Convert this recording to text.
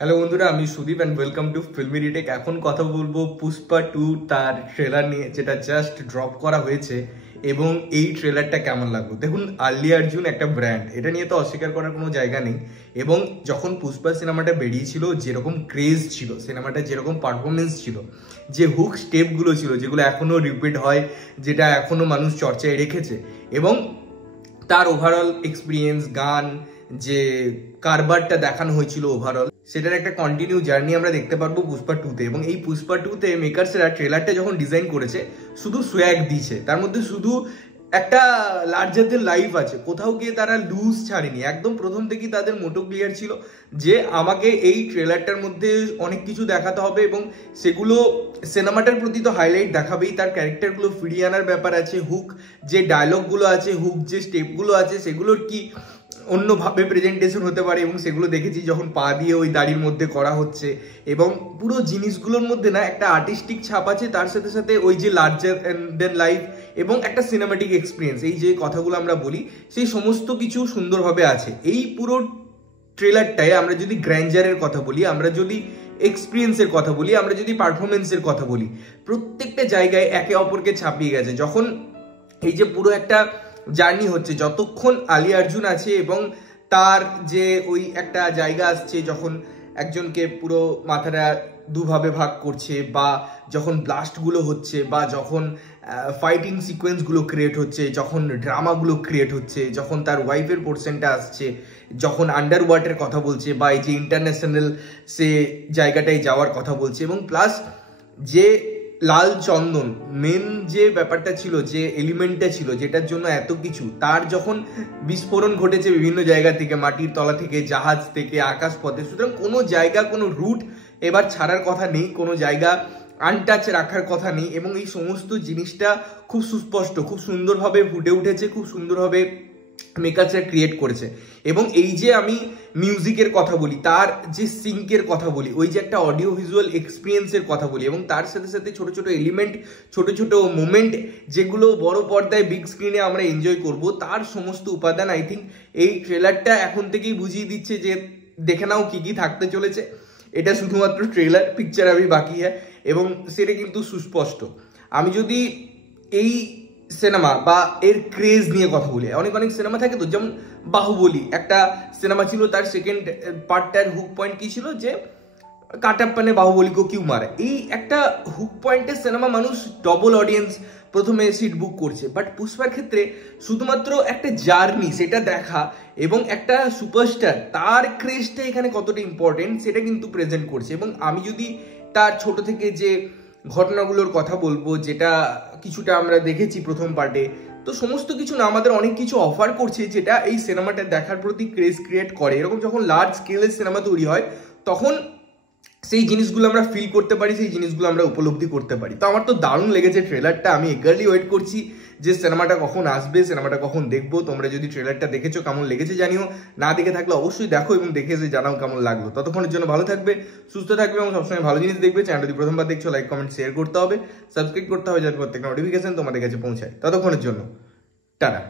Hello বন্ধুরা, আমি Sudip and welcome to filmy retake. এখন কথা বলবো পুষ্পা 2 তার ট্রেলার নিয়ে, যেটা জাস্ট ড্রপ করা হয়েছে। এবং এই ট্রেলারটা কেমন লাগলো দেখুন। আল্লু অর্জুন একটা ব্র্যান্ড, এটা নিয়ে তো অস্বীকার করার কোনো জায়গা নেই। এবং যখন পুষ্পা সিনেমাটা বেরিয়েছিল, যেরকম ক্রেজ ছিল সিনেমাটা, যেরকম পারফরমেন্স ছিল, যে হুক স্টেপগুলো ছিল, যেগুলো এখনো রিপিট হয়, যেটা এখনো মানুষ চর্চায় রেখেছে, এবং তার ওভারঅল এক্সপিরিয়েন্স, গান, যে কারবারটা দেখানো হয়েছিল ওভারঅল, সেটার একটা কন্টিনিউ জার্নি আমরা দেখতে পারবো পুষ্পা 2-তে। এবং এই পুষ্পা 2-তে মেকার্সরা ট্রেলারটা যখন ডিজাইন করেছে, শুধু সোয়াগ দিয়েছে, তার মধ্যে শুধু একটা লার্জার দেন লাইফ আছে। কোথাও গিয়ে তারা লুজ ছাড়েনি, একদম প্রথম থেকেই তাদের মোটো ক্লিয়ার ছিল যে আমাকে এই ট্রেলারটার মধ্যে অনেক কিছু দেখাতে হবে, এবং সেগুলো সিনেমাটার প্রতি তো হাইলাইট দেখাবেই, তার ক্যারেক্টারগুলো ফিরিয়ে আনার ব্যাপার আছে, হুক যে ডায়লগগুলো আছে, হুক যে স্টেপগুলো আছে, সেগুলোর কি অন্যভাবে প্রেজেন্টেশন হতে পারে, এবং সেগুলো দেখেছি যখন পা দিয়ে ওই দাড়ির মধ্যে করা হচ্ছে। এবং পুরো জিনিসগুলোর মধ্যে না একটা আর্টিস্টিক ছাপ আছে, তার সাথে সাথে ওই যে লার্জার দেন লাইফ এবং একটা সিনেমাটিক এক্সপিরিয়েন্স, এই যে কথাগুলো আমরা বলি, সেই সমস্ত কিছু সুন্দরভাবে আছে। এই পুরো ট্রেলারটায় আমরা যদি গ্র্যান্ডারের কথা বলি, আমরা যদি এক্সপিরিয়েন্সের কথা বলি, আমরা যদি পারফরমেন্সের কথা বলি, প্রত্যেকটা জায়গায় একে অপরকে ছাপিয়ে গেছে। যখন এই যে পুরো একটা জার্নি হচ্ছে, যতক্ষণ আলী অর্জুন আছে এবং তার যে ওই একটা জায়গা আসছে, যখন একজনকে পুরো মাথাটা দুভাবে ভাগ করছে, বা যখন ব্লাস্টগুলো হচ্ছে, বা যখন ফাইটিং সিকোয়েন্সগুলো ক্রিয়েট হচ্ছে, যখন ড্রামাগুলো ক্রিয়েট হচ্ছে, যখন তার ওয়াইফের পোর্শনটা আসছে, যখন আন্ডার ওয়াটারের কথা বলছে, বা এই যে ইন্টারন্যাশনাল সে জায়গাটায় যাওয়ার কথা বলছে, এবং প্লাস যে লাল চন্দন মেন যে ব্যাপারটা ছিল, যে এলিমেন্টটা ছিল, যেটার জন্য এত কিছু, তার যখন বিস্ফোরণ ঘটেছে বিভিন্ন জায়গা থেকে, মাটির তলা থেকে, জাহাজ থেকে, আকাশ পথে, সুতরাং কোনো জায়গা, কোনো রুট এবার ছাড়ার কথা নেই, কোনো জায়গা আনটাচ রাখার কথা নেই। এবং এই সমস্ত জিনিসটা খুব সুস্পষ্ট, খুব সুন্দরভাবে ফুটে উঠেছে, খুব সুন্দরভাবে মেকার্সরা ক্রিয়েট করেছে। এবং এই যে আমি মিউজিকের কথা বলি, তার যে সিঙ্কের কথা বলি, ওই যে একটা অডিও ভিজুয়াল এক্সপিরিয়েন্সের কথা বলি, এবং তার সাথে সাথে ছোট ছোট এলিমেন্ট, ছোট ছোট মোমেন্ট, যেগুলো বড় পর্দায় বিগ স্ক্রিনে আমরা এনজয় করব, তার সমস্ত উপাদান আই থিঙ্ক এই ট্রেলারটা এখন থেকেই বুঝিয়ে দিচ্ছে যে দেখে নাও কি কি থাকতে চলেছে। এটা শুধুমাত্র ট্রেলার, পিকচার আভি বাকি হ্যাঁ, এবং সেটা কিন্তু সুস্পষ্ট। আমি যদি এই সিনেমা বা এর ক্রেজ নিয়ে কথা বলি, অনেক অনেক সিনেমা থাকে তো, যেমন বাহুবলী একটা সিনেমা ছিল, তার সেকেন্ড পার্টটার হুক পয়েন্ট কি ছিল, যে কাটাপ্পানে বাহুবলীকে কিউ মারে, এই একটা হুক পয়েন্টের সিনেমা, মানুষ ডবল অডিয়েন্স প্রথমে সিট বুক করছে। বাট পুষ্পার ক্ষেত্রে শুধুমাত্র একটা জার্নি, সেটা দেখা, এবং একটা সুপারস্টার তার ক্রেজটা এখানে কতটা ইম্পর্টেন্ট সেটা কিন্তু প্রেজেন্ট করছে। এবং আমি যদি তার ছোট থেকে যে ঘটনাগুলোর কথা বলবো, যেটা কিছুটা আমরা দেখেছি প্রথম পার্টে, তো সমস্ত কিছু না আমাদের অনেক কিছু অফার করছে, যেটা এই সিনেমাটা দেখার প্রতি ক্রেজ ক্রিয়েট করে। এরকম যখন লার্জ স্কেলের সিনেমা তৈরি হয়, তখন সেই জিনিসগুলো আমরা ফিল করতে পারি, সেই জিনিসগুলো আমরা উপলব্ধি করতে পারি। তো আমার তো দারুণ লেগেছে ট্রেলারটা, আমি এগারলি ওয়েট করছি যে সিনেমাটা কখন আসবে, সিনেমাটা কখন দেখবো। তোমরা যদি ট্রেলারটা দেখেছো, কেমন লেগেছে জানিও, না দেখে থাকলে অবশ্যই দেখো এবং দেখে এসে জানাও কেমন লাগলো। ততক্ষণের জন্য ভালো থাকবে, সুস্থ থাকবে, এবং সবসময় ভালো জিনিস দেখবে। চ্যানেলটা যদি প্রথমবার দেখছো, লাইক কমেন্ট শেয়ার করতে হবে, সাবস্ক্রাইব করতে হবে, যাতে প্রত্যেকটা নোটিফিকেশন তোমাদের কাছে পৌঁছায়। ততক্ষণের জন্য টাটা।